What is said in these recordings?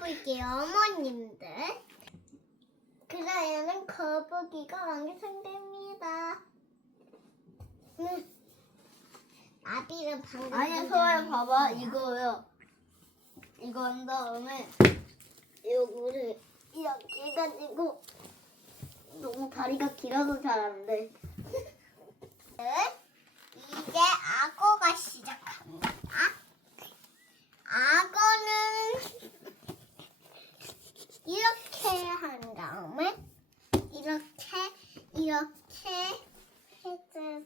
넘겨볼게요, 어머님들. 그러면은 거북이가 완성됩니다. 음. 나비를 방금 아니 서야 봐봐 이거요. 이거 한 다음에 요거를 이렇게 해가지고 너무 다리가 길어서 잘 안 돼. 이제 악어가 시작합니다. 악어는 이렇게 한 다음에 이렇게 이렇게 해주세요.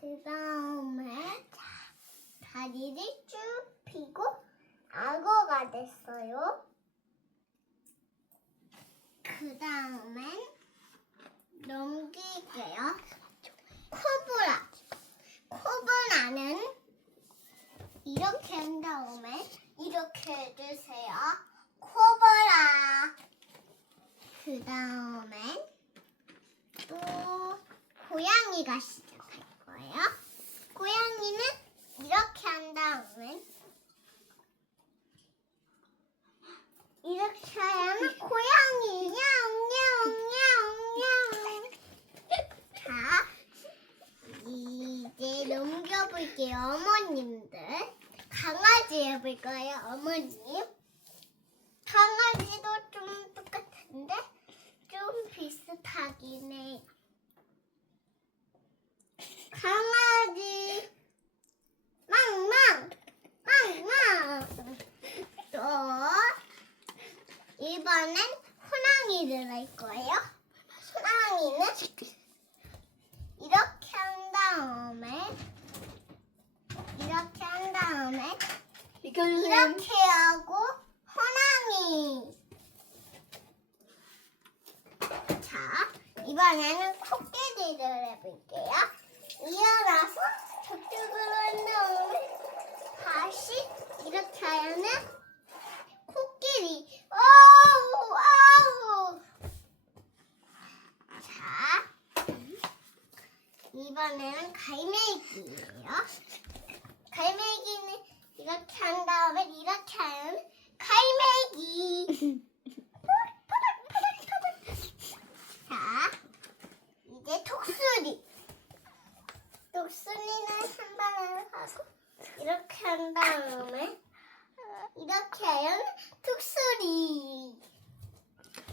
그 다음에 다리를 쭉 펴고 악어가 됐어요. 그 다음엔 넘길게요. 코브라. 코브라는 이렇게 한 다음에 이렇게 해주세요. 코브라. 그 다음에 또 고양이가 시작할 거예요. 고양이는 이렇게 한 다음에 이렇게 하면 고양이. 냐옹냐옹냐옹냐옹 자 이제 넘겨볼게요 어머님들. 강아지 해볼 거예요 어머님 강아지도 좀 똑같은데 좀 비슷하긴 해요 강아지 망망 망망 또 이번엔 호랑이를 할 거예요. 호랑이는 이렇게 한 다음에 이렇게 한 다음에. 이렇게 하고 호랑이. 자 이번에는 코끼리를 해볼게요. 일어나서 저쪽으로 한 다음에 다시 이렇게 하면 코끼리 아우 아우 자 이번에는 갈매기예요. 갈매기는 이렇게 한 다음에 이렇게 하면 갈매기. 자, 이제 독수리. 독수리는 한 방을 하고 이렇게 한 다음에 이렇게 하면 독수리.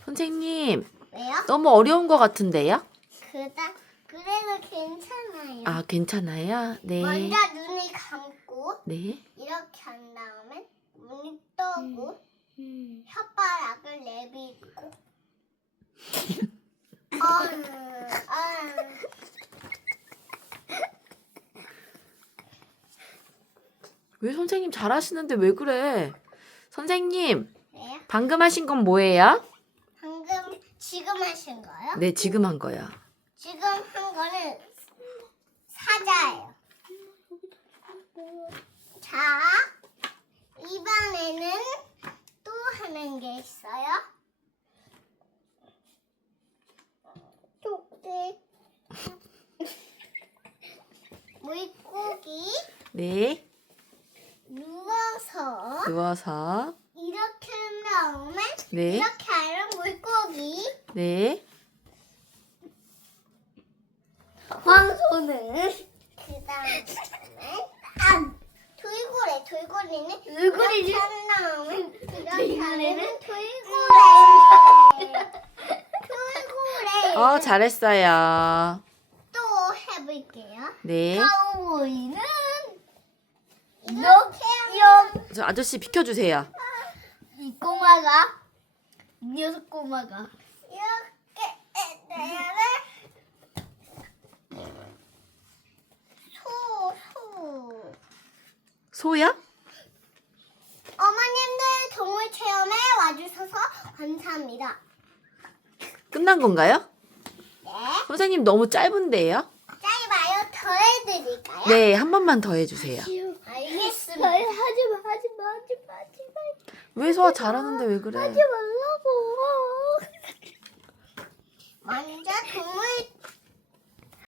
선생님, 왜요? 너무 어려운 것 같은데요? 그다 그래도 괜찮아요. 아, 괜찮아요? 네. 먼저 눈을 감고 네. 이렇게 한 다음에 눈을 뜨고 혓바닥을 내밀고 어휴, 어휴. 왜 선생님 잘하시는데 왜 그래? 선생님, 왜요? 방금 하신 건 뭐예요? 방금 지금 하신 거요? 네, 지금 한 거요. 지금 한 거는 사자예요. 자, 이번에는 또 하는 게 있어요. 독대 물고기 네. 누워서 누워서. 이렇게 한 다음에 네. 이렇게 하면 물고기 네. 황소는 그 다음에 아 돌고래 돌고래는 돌고래는- 이렇게 하면 돌고래. 돌고래. 어, 잘했어요. 또 해볼게요. 네. 카우보이는 이렇게 하면 저 아저씨 비켜주세요. 이 꼬마가 이 녀석 꼬마가. 이렇게 해야면 소소 소야? 어머님들 동물 체험에 와주셔서 감사합니다 끝난 건가요? 네 선생님 너무 짧은데요? 짧아요 더 해드릴까요? 네, 한 번만 더 해주세요. 알겠습니다 하지 마 하지 마 하지 마 하지 마 왜 소아 잘하는데 왜 그래? 하지 말라고 먼저 동물